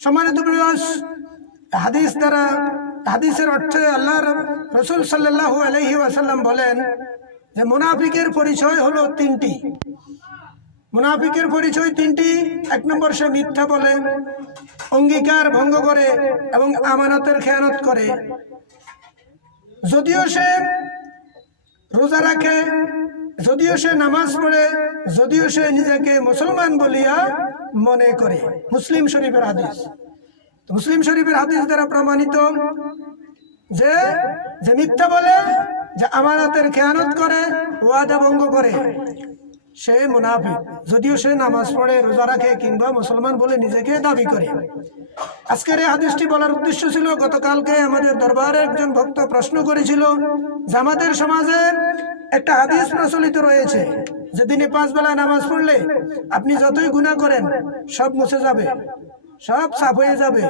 সম্মানিত প্রিয়স, হাদিস দ্বারা হাদিসের অর্থে আল্লাহর রাসূল সাল্লাল্লাহু আলাইহি ওয়াসাল্লাম বলেন যে মুনাফিকের পরিচয় হলো তিনটি। মুনাফিকের পরিচয় তিনটি। এক নম্বর, সে মিথ্যা বলে, অঙ্গীকার ভঙ্গ করে এবং আমানতের খেয়ানত করে। যদিও সে রোজা রাখে, যদিও সে নামাজ পড়ে, যদিও সে নিজেকে মুসলমান বলিয়া মনে করে। মুসলিম শরীফের হাদিস। মুসলিম শরীফের হাদিস দ্বারা প্রমাণিত যে যে মিথ্যা বলে, যে আমানতের খেয়ানত করে, ওয়াদা ভঙ্গ করে, সে মুনাফিক, যদিও সে নামাজ পড়ে, রোজা রাখে কিংবা মুসলমান বলে নিজেকে দাবি করে। আজকের এই হাদিসটি বলার উদ্দেশ্য ছিল, গতকালকে আমাদের দরবারে একজন ভক্ত প্রশ্ন করেছিল যে আমাদের সমাজে একটা হাদিস প্রচলিত রয়েছে যে দিনে 5 বেলা নামাজ পড়লে আপনি যতই গুনাহ করেন সব মুছে যাবে, সব সাফ হয়ে যাবে।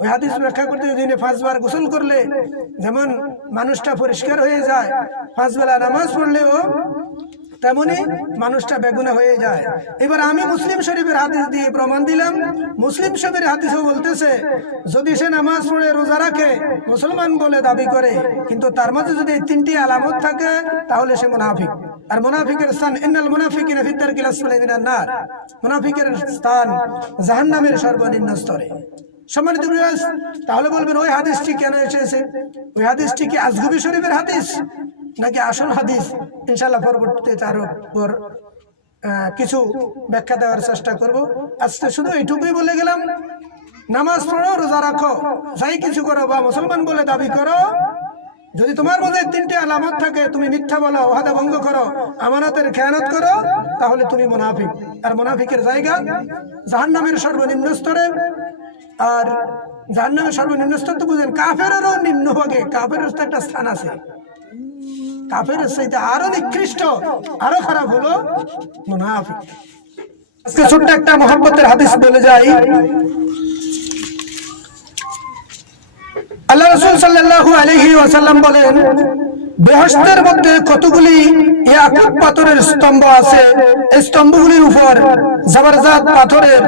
ওই হাদিস ব্যাখ্যা করতে, দিনে 5 বার গোসল করলে যেমন মানুষটা পরিষ্কার হয়ে যায়, 5 বেলা নামাজ পড়লেও তেমনি মানুষটা বেগুনা হয়ে যায়। এবার আমি মুসলিম শরীফের হাদিস দিয়ে প্রমাণ দিলাম। মুসলিম শরীফের হাদিসও বলতেছে, যদি সে নামাজ পড়ে, রোজা রাখে, মুসলমান বলে দাবি করে, কিন্তু তার মাঝে যদি 3টি আলামত থাকে, তাহলে সে মুনাফিক। আর মুনাফিকের স্থান, ইন্নাল মুনাফিকিনা ফি দারকিল আসফালি মিনান নার, মুনাফিকের স্থান জাহান্নামের সর্বনিম্ন স্তরে। সম্মানিত ভিউয়ার্স, তাহলে বলবেন ওই হাদিসটি কেন এসেছে? ওই হাদিসটি কি আজগুবি শরীফের হাদিস নাকি আসল হাদিস? ইনশাআল্লাহ পরবর্তীতে তার উপর কিছু ব্যাখ্যা দেওয়ার চেষ্টা করব। আজকে শুধু এইটুকুই বলে গেলাম, নামাজ পড়ো, রোজা রাখো, যাই কিছু করো বা মুসলমান বলে দাবি করো, যদি তোমার মধ্যে 3টি আলামত থাকে, তুমি মিথ্যা বলো, ওয়াদা ভঙ্গ করো, আমানতের খেয়ানত করো, তাহলে তুমি মুনাফিক। আর মুনাফিকের জায়গা জাহান্নামের সর্বনিম্ন স্তরে। আর জাহান্নামের সর্বনিম্ন স্তর তো বুঝেন, কাফেরেরও নিম্নভাগে, কাফেরের তো একটা স্থান আছে। কাফেরের চাইতে আরো নিকৃষ্ট, আরো খারাপ হলো মুনাফিক। আজকে ছোট্ট একটা মুহাব্বতের হাদিস বলে যাই। আল্লাহ রাসূল সাল্লাল্লাহু আলাইহি ওয়াসাল্লাম বলেন, বেহেশতের মধ্যে কতগুলি ইয়াকুত পাথরের স্তম্ভ আছে, এই স্তম্ভগুলির উপর জবরদস্ত পাথরের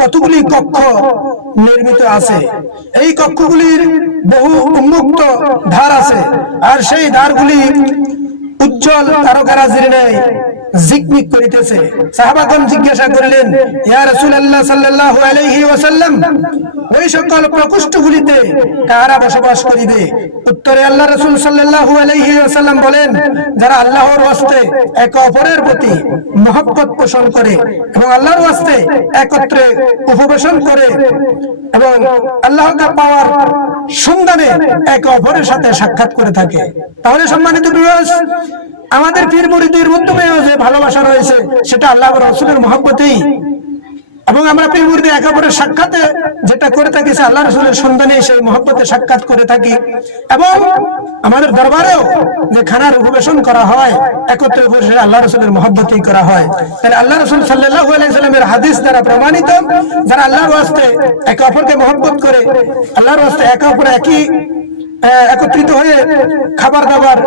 কতগুলি কক্ষ নির্মিত আছে। এই কক্ষগুলির বহু উন্মুক্ত ধার আছে, আর সেই ধারগুলি উজ্জ্বল তারকারাজির ন্যায় ঝিকমিক করিতেছে। সাহাবাগণ জিজ্ঞাসা করলেন, ইয়া রাসূলুল্লাহ সাল্লাল্লাহু আলাইহি ওয়াসাল্লাম, ওই সকল প্রকোষ্ঠগুলিতে কারা বসবাস করিবে? উত্তরে আল্লাহ রাসূল সাল্লাল্লাহু আলাইহি ওয়াসাল্লাম বলেন, যারা আল্লাহর ওয়াস্তে একে অপরের প্রতি মহব্বত পোষণ করে এবং আল্লাহর ওয়াস্তে একত্রে উপবেশন করে এবং আল্লাহকে পাওয়ার সন্ধানে একে অপরের সাথে সাক্ষাৎ করে থাকে। তাহলে সম্মানিত ভিউয়ার্স, আমাদের পীর মুরিদের মাধ্যমেও যে ভালোবাসা রয়েছে, সেটা আল্লাহ ওয়া রাসূলের মহব্বতেই। এবং আমরা পীর মুরিদ একে অপরের সাক্ষাতে যেটা করে থাকি, আল্লাহ রাসূলের সন্ধানে সেই মহব্বতে সাক্ষাৎ করে থাকি। এবং আমাদের দরবারেও যে খানার উপবেশন করা হয়, একত্রে বসে আল্লাহ রাসূলের মহব্বতেই করা হয়। তাহলে আল্লাহ রাসূল সাল্লাল্লাহু আলাইহি ওয়াসাল্লামের হাদিস দ্বারা প্রমাণিত, যারা আল্লাহর ওয়াস্তে একে অপরকে মহব্বত করে, আল্লাহর ওয়াস্তে একে অপরে একত্রিত হয়ে খাবার দাবার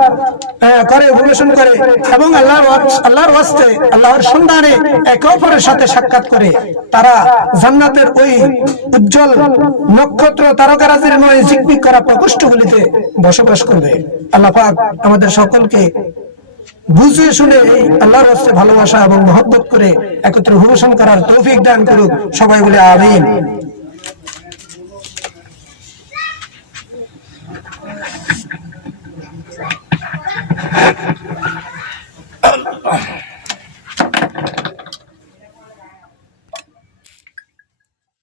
করে, উপবেশন করে এবং আল্লাহর ওয়াস্তে আল্লাহর সন্ধানে একে অপরের সাথে সাক্ষাৎ করে, তারা জান্নাতের ওই উজ্জ্বল নক্ষত্র তারকারাজির নয় ঝিকমিক করা প্রকোষ্ঠগুলিতে বসবাস করবে। আল্লাহ পাক আমাদের সকলকে বুঝে শুনে এই আল্লাহর ওয়াস্তে ভালোবাসা এবং মহব্বত করে একত্রে উপবেশন করার তৌফিক দান করুক। সবাই বলে আমিন।